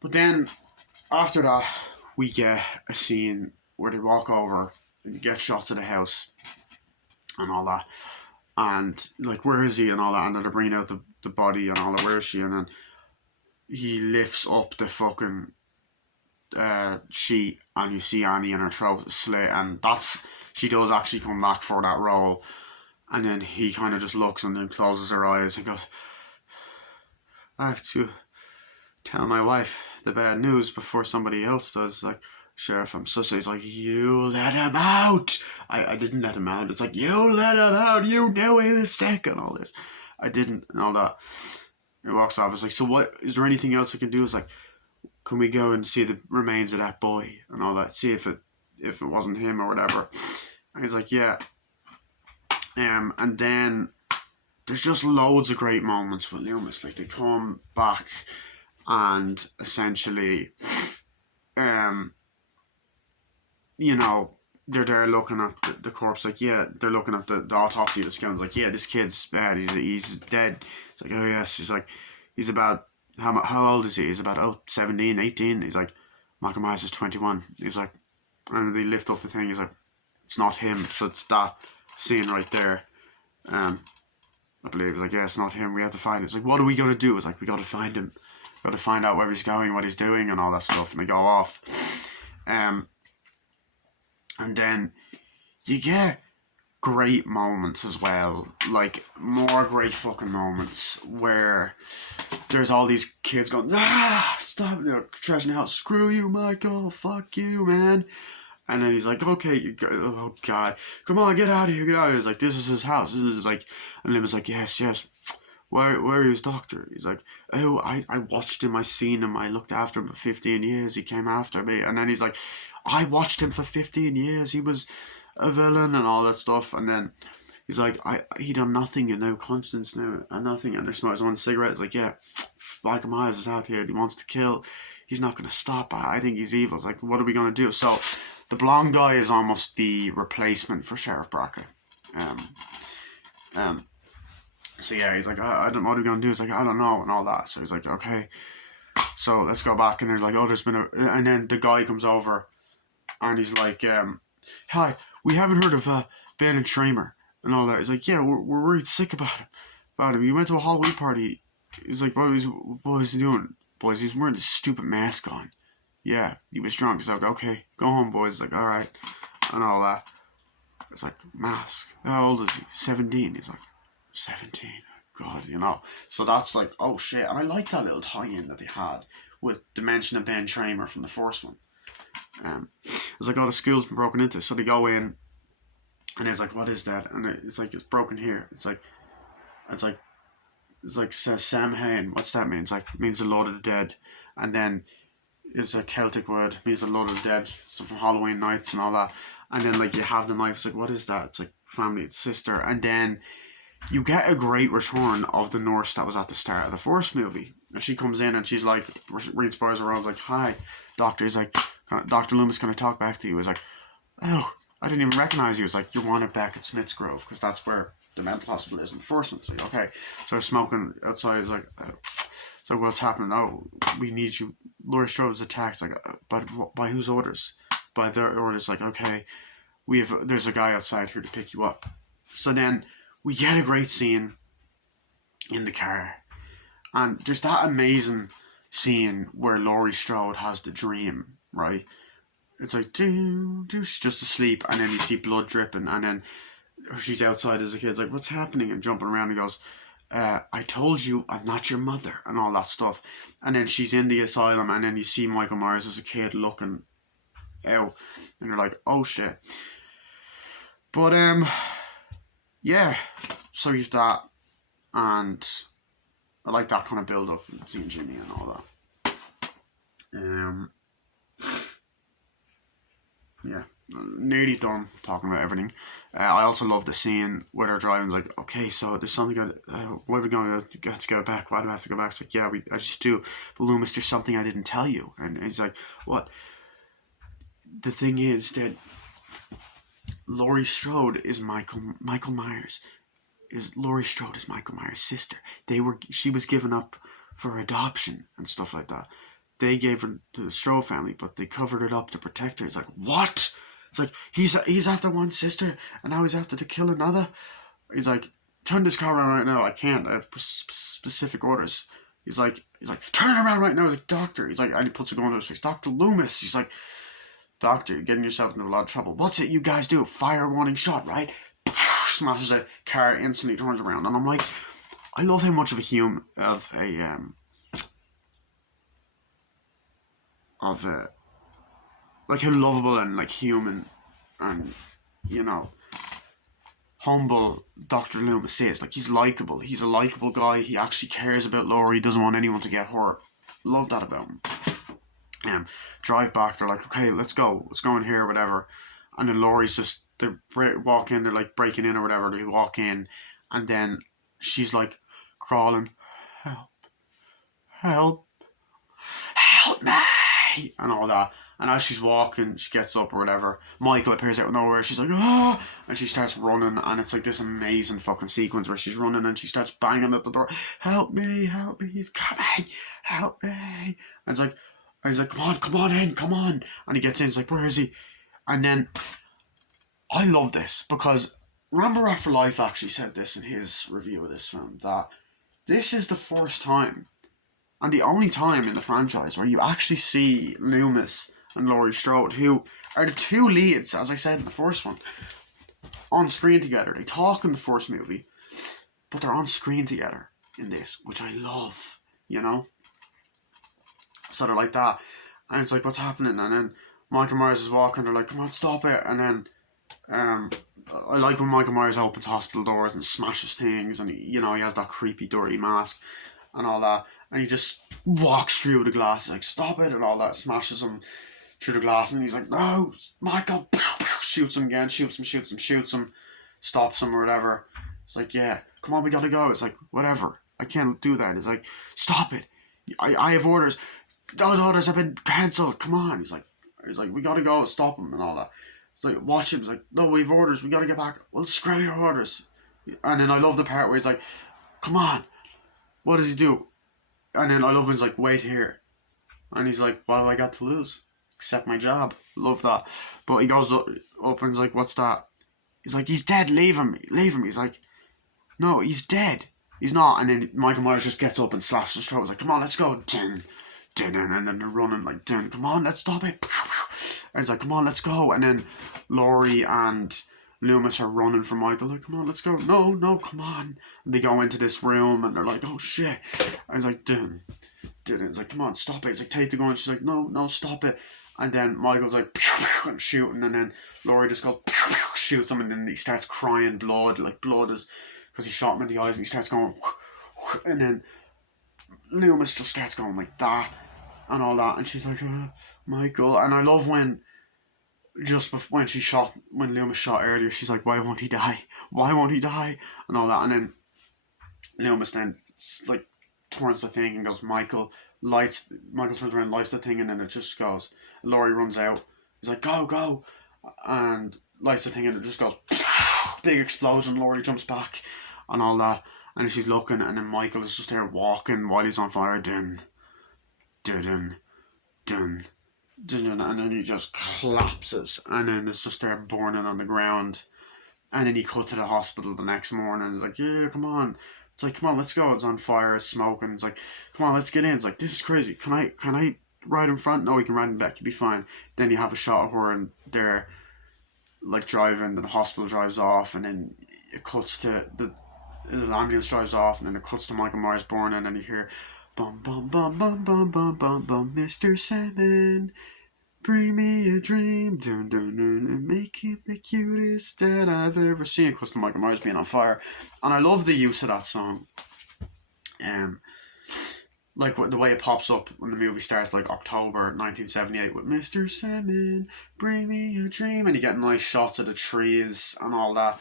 But then after that, we get a scene where they walk over and you get shots of the house and all that. And like, where is he and all that? And then they're bringing out the body and all that. Where is she? And then he lifts up the fucking sheet, and you see Annie in her throat slit, and that's she does actually come back for that role. And then he kind of just looks and then closes her eyes and goes, "I have to tell my wife the bad news before somebody else does." Like, "Sheriff, I'm so sorry." He's like, "You let him out." I didn't let him out. It's like, "You let him out. You knew he was sick," and all this. I didn't, and all that. He walks off. It's like, "So what? Is there anything else I can do?" It's like, "Can we go and see the remains of that boy and all that? See if it wasn't him or whatever." And he's like, "Yeah." And then there's just loads of great moments with Loomis. Like, they come back and essentially, um, you know, they're there looking at the corpse. Like, yeah, they're looking at the autopsy of the skeleton. Like, "Yeah, this kid's bad. He's dead." It's like, "Oh yes." He's like, "He's about how old is he?" He's about 17, 18. He's like, "Michael Myers is 21." He's like, and they lift up the thing. He's like, "It's not him." So it's that scene right there. Um, I believe it's like, "Yeah, it's not him. We have to find him." It's like, "What are we gonna do?" It's like, "We got to find him. Got to find out where he's going, what he's doing, and all that stuff." And they go off. Um, and then you get great moments as well, like more great fucking moments where there's all these kids going, "Stop, trashing the house, screw you, Michael, fuck you, man." And then he's like, "Okay, oh god, come on, get out of here, get out of here." He's like, "This is his house." This is like, and Lim was like, "Yes, yes." Where is Doctor? He's like, "Oh, I watched him, I seen him, I looked after him for 15 years, he came after me." And then he's like, "I watched him for 15 years, he was a villain," and all that stuff. And then he's like, he done nothing and no conscience now, and nothing. And they're smoking one cigarette. It's like, "Yeah, Michael Myers is out here, he wants to kill. He's not going to stop. I think he's evil." It's like, "What are we going to do?" So the blonde guy is almost the replacement for Sheriff Brackett. Um, um, so yeah, he's like, I don't know what are we gonna do?" It's like, "I don't know," and all that. So he's like, "Okay, so let's go back." And they're like, "Oh, there's been a," and then the guy comes over and he's like, "Hi, we haven't heard of Ben and Tramer and all that." He's like, "Yeah, we're worried sick about him. He went to a Halloween party." He's like, what was he doing, boys?" He's wearing this stupid mask on. "Yeah, he was drunk." He's like, "Okay, go home, boys." He's like, "All right," and all that. It's like, "Mask. How old is he?" 17. He's like, 17. God, you know. So that's like, oh shit. And I like that little tie in that they had with the mention of Ben Tramer from the first one. It's like, "Oh, the school's been broken into." So they go in and it's like, "What is that?" And it's like, "It's broken here." It's like, says Samhain. What's that mean? It's like, it means the Lord of the Dead. And then it's a Celtic word, it means the Lord of the Dead. So for Halloween nights and all that. And then like you have the knife. It's like, what is that? It's like family, it's sister. And then you get a great return of the nurse that was at the start of the first movie. And she comes in and she's like, reads Spurs around, like, "Hi, doctor." He's like, "Dr. Loomis, can I talk back to you?" He's like, "Oh, I didn't even recognize you." He's like, "You're wanted back at Smith's Grove because that's where the mental hospital is in the first one." So, okay. So they're smoking outside. He's like, "So what's happening?" "Oh, we need you." Laurie Strode was attacked. Like, by whose orders?" "By their orders." Like, "Okay, there's a guy outside here to pick you up." So then we get a great scene in the car, and there's that amazing scene where Laurie Strode has the dream, right? It's like, she's just asleep, and then you see blood dripping, and then she's outside as a kid's like, "What's happening?" and jumping around, and goes, "I told you I'm not your mother," and all that stuff. And then she's in the asylum, and then you see Michael Myers as a kid looking out, and you're like, "Oh shit." But yeah. So you've that, and I like that kind of build up, seeing Jimmy and all that. Um, yeah, nearly done talking about everything. I also love the scene where they're driving. It's like, "Okay, so there's something. Where are we going to have to go back? Why do I have to go back?" It's like, "Yeah, I just do." "But Loomis, there's something I didn't tell you." And he's like, "What?" "The thing is that Laurie Strode is Michael Myers. Is Laurie Strode is Michael Myers' sister. She was given up for adoption and stuff like that." they gave her to the Strode family, but they covered it up to protect her. It's like, what? It's like, he's after one sister, and now he's after to kill another. He's like, turn this car around right now. I can't. I have specific orders. He's like, turn it around right now. He's like, doctor. He's like, and he puts a gun to his face. Dr. Loomis. He's like, doctor, you're getting yourself into a lot of trouble. What's it you guys do? Fire warning shot, right? Smashes a car, instantly turns around, and I'm like, I love how much of like how lovable and like human and you know humble Dr. Loomis is. Like, he's likable. He's a likable guy. He actually cares about Laurie. He doesn't want anyone to get hurt. Love that about him. Drive back. They're like, okay, let's go. Let's go in here, whatever. And then Laurie's just, they walk in. They're like breaking in or whatever. They walk in, and then she's like crawling, help, help, help me, and all that. And as she's walking, she gets up or whatever. Michael appears out of nowhere. She's like, ah! And she starts running. And it's like this amazing fucking sequence where she's running and she starts banging at the door. Help me, he's coming, help me. And it's like, and he's like, come on in, come on. And he gets in, he's like, where is he? And then, I love this because Rambo Afterlife actually said this in his review of this film, that this is the first time and the only time in the franchise where you actually see Loomis and Laurie Strode, who are the two leads, as I said in the first one, on screen together. They talk in the first movie, but they're on screen together in this, which I love, you know? So they're like that, and it's like, what's happening? And then Michael Myers is walking, they're like, come on, stop it. And then I like when Michael Myers opens hospital doors and smashes things, and he has that creepy, dirty mask and all that, and he just walks through the glass, he's like, stop it, and all that, smashes him through the glass, and he's like, no, Michael, shoots him again, shoots him, stops him or whatever. It's like, yeah, come on, we gotta go. It's like, whatever, I can't do that. It's like, stop it, I have orders, those orders have been cancelled, come on. He's like, we gotta go, stop him and all that. It's like, watch him. It's like, no, we have orders, we gotta get back. Well, screw your orders. And then I love the part where he's like, come on, what does he do? And then I love when he's like, wait here. And he's like, what have I got to lose? Accept my job. Love that. But he goes up and he's like, what's that? He's like, he's dead, leave him. He's like, no, he's dead. He's not. And then Michael Myers just gets up and slashes his throat. He's like, come on, let's go. And then they're running like, come on, let's stop it. And he's like, come on, let's go. And then Laurie and Loomis are running for Michael, like, come on, let's go. No, come on. And they go into this room and they're like, oh shit. And he's like, it's like, come on, stop it. It's like, take the gun. She's like, no, stop it. And then Michael's like, and shooting, and then Laurie just goes, shoots him, and then he starts crying blood, like blood is, because he shot him in the eyes, and he starts going, and then Loomis just starts going like that, and all that, and she's like, Michael. And I love when, just before, when Loomis shot earlier, she's like, why won't he die, and all that. And then Loomis then like turns the thing and goes, Michael turns around, lights the thing, and then it just goes, Laurie runs out, he's like, go, and lights the thing, and it just goes, big explosion, Laurie jumps back and all that, and she's looking, and then Michael is just there walking while he's on fire, dun, and then he just collapses, and then it's just there burning on the ground. And then he cut to the hospital the next morning. It's like, yeah, come on. It's like, come on, let's go. It's on fire, it's smoking. It's like, come on, let's get in. It's like, this is crazy. Can I ride in front? No, you can ride in back. You'll be fine. Then you have a shot of her and they're like driving, and the hospital drives off, and then it cuts to the ambulance drives off, and then it cuts to Michael Myers born, and then you hear, bum bum bum bum bum bum bum bum, Mr. Sandman, bring me a dream, dun, dun, dun, and make it the cutest that I've ever seen. Because of Michael Myers being on fire, and I love the use of that song. Like the way it pops up when the movie starts, like October 1978, with Mr. Sandman, bring me a dream, and you get nice shots of the trees and all that,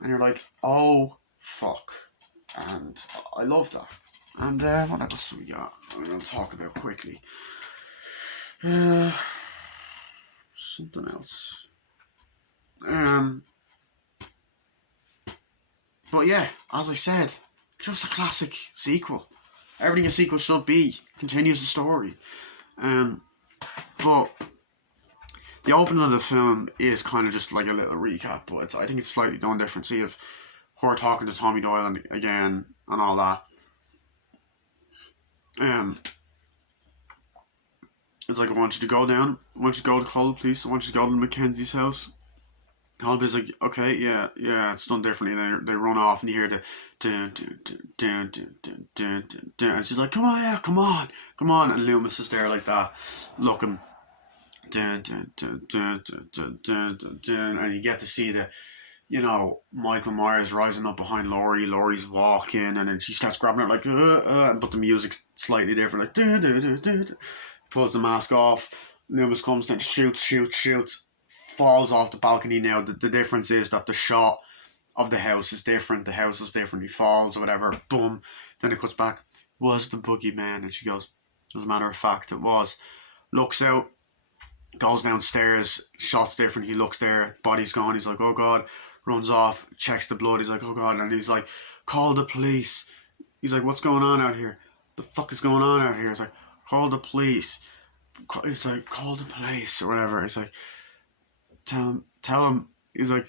and you're like, oh fuck, and I love that. And what else we got? I'm gonna talk about quickly. Something else. But yeah, as I said, just a classic sequel. Everything a sequel should be. Continues the story. But the opening of the film is kind of just like a little recap, but I think it's slightly done different. See, if her talking to Tommy Doyle again and all that. It's like, I want you to go down. I want you to go to Colby, please. I want you to go to Mackenzie's house. Colby's like, okay, yeah, it's done differently. They run off, and you hear the dun, dun, dun, dun, dun, dun, dun, dun, and she's like, come on, yeah, come on. And Loomis is there like that, looking. Dun, dun, dun, dun, dun, dun, dun, dun, dun, and you get to see Michael Myers rising up behind Laurie. Laurie's walking, and then she starts grabbing her like, but the music's slightly different, like, dun, dun, dun, dun. Pulls the mask off. Loomis comes in, shoots, falls off the balcony. Now the difference is that the shot of the house is different. The house is different. He falls or whatever. Boom. Then it cuts back. Was the boogeyman? And she goes, as a matter of fact, it was. Looks out. Goes downstairs. Shot's different. He looks there. Body's gone. He's like, oh God. Runs off. Checks the blood. He's like, oh God. And he's like, call the police. He's like, what's going on out here? The fuck is going on out here? He's like, call the police. He's like, call the police or whatever. He's like, tell him. He's like,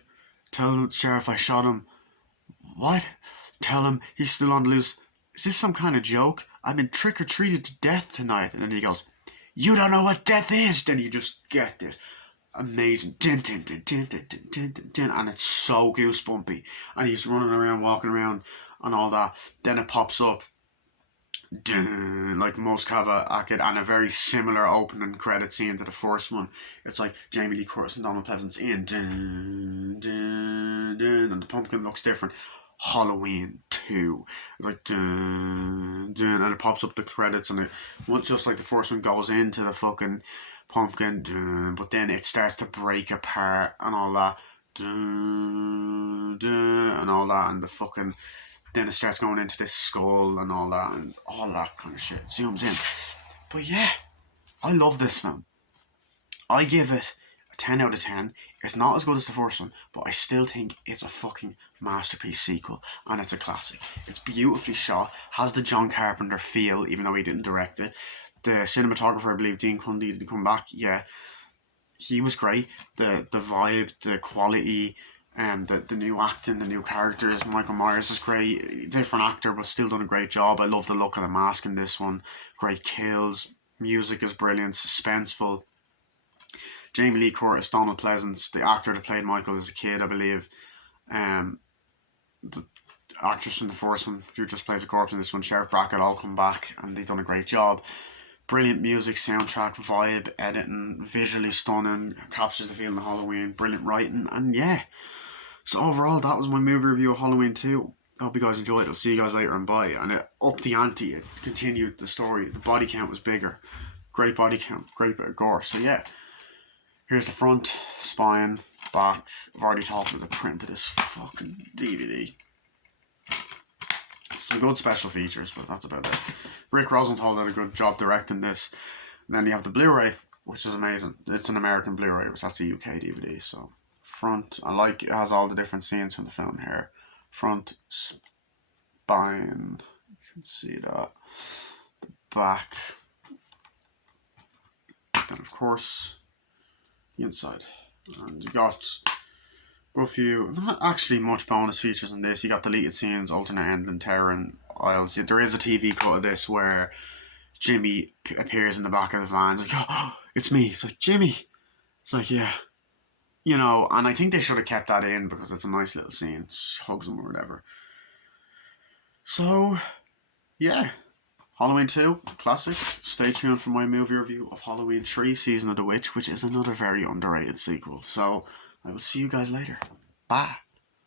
tell the sheriff I shot him. What? Tell him he's still on the loose. Is this some kind of joke? I've been trick-or-treated to death tonight. And then he goes, you don't know what death is. Then you just get this amazing din, din, din, din, din, din, din, din, and it's so goosebumpy. And he's running around, walking around and all that. Then it pops up, dun, like most Cava Akid, and a very similar opening credit scene to the first one. It's like Jamie Lee Curtis and Donald Pleasance in, dun, dun, dun, and the pumpkin looks different. Halloween 2. It's like dun, dun, and it pops up the credits, and it just like the first one goes into the fucking pumpkin, dun, but then it starts to break apart and all that, dun, dun, and all that, and the fucking then it starts going into this skull and all that kind of shit. Zooms in. But yeah, I love this film. I give it a 10 out of 10. It's not as good as the first one, but I still think it's a fucking masterpiece sequel, and it's a classic. It's beautifully shot, has the John Carpenter feel, even though he didn't direct it. The cinematographer, I believe, Dean Cundy, did come back. Yeah, he was great. The vibe, the quality, the new acting, the new characters. Michael Myers is great. Different actor, but still done a great job. I love the look of the mask in this one. Great kills. Music is brilliant. Suspenseful. Jamie Lee Curtis, Donald Pleasance, the actor that played Michael as a kid, I believe. The actress from the first one, who just plays a corpse in this one, Sheriff Brackett, all come back, and they've done a great job. Brilliant music, soundtrack, vibe, editing, visually stunning, captures the feeling of Halloween, brilliant writing, and yeah. So overall, that was my movie review of Halloween 2. I hope you guys enjoyed it. I'll see you guys later and bye. And it upped the ante, it continued the story. The body count was bigger. Great body count, great bit of gore. So yeah. Here's the front, spine, back. I've already talked about the print of this fucking DVD. Some good special features, but that's about it. Rick Rosenthal did a good job directing this. And then you have the Blu-ray, which is amazing. It's an American Blu-ray, which that's a UK DVD. So front, it has all the different scenes from the film here. Front, spine, you can see that. The back. Then of course, inside, and you got a few, not actually much bonus features in this. You got deleted scenes, alternate ending, terror and aisles. There is a TV cut of this where Jimmy appears in the back of the van. It's like, oh, it's me. It's like, Jimmy. It's like, yeah, and I think they should have kept that in because it's a nice little scene. Hugs him or whatever. So yeah, Halloween 2, classic. Stay tuned for my movie review of Halloween 3, Season of the Witch, which is another very underrated sequel. So I will see you guys later. Bye.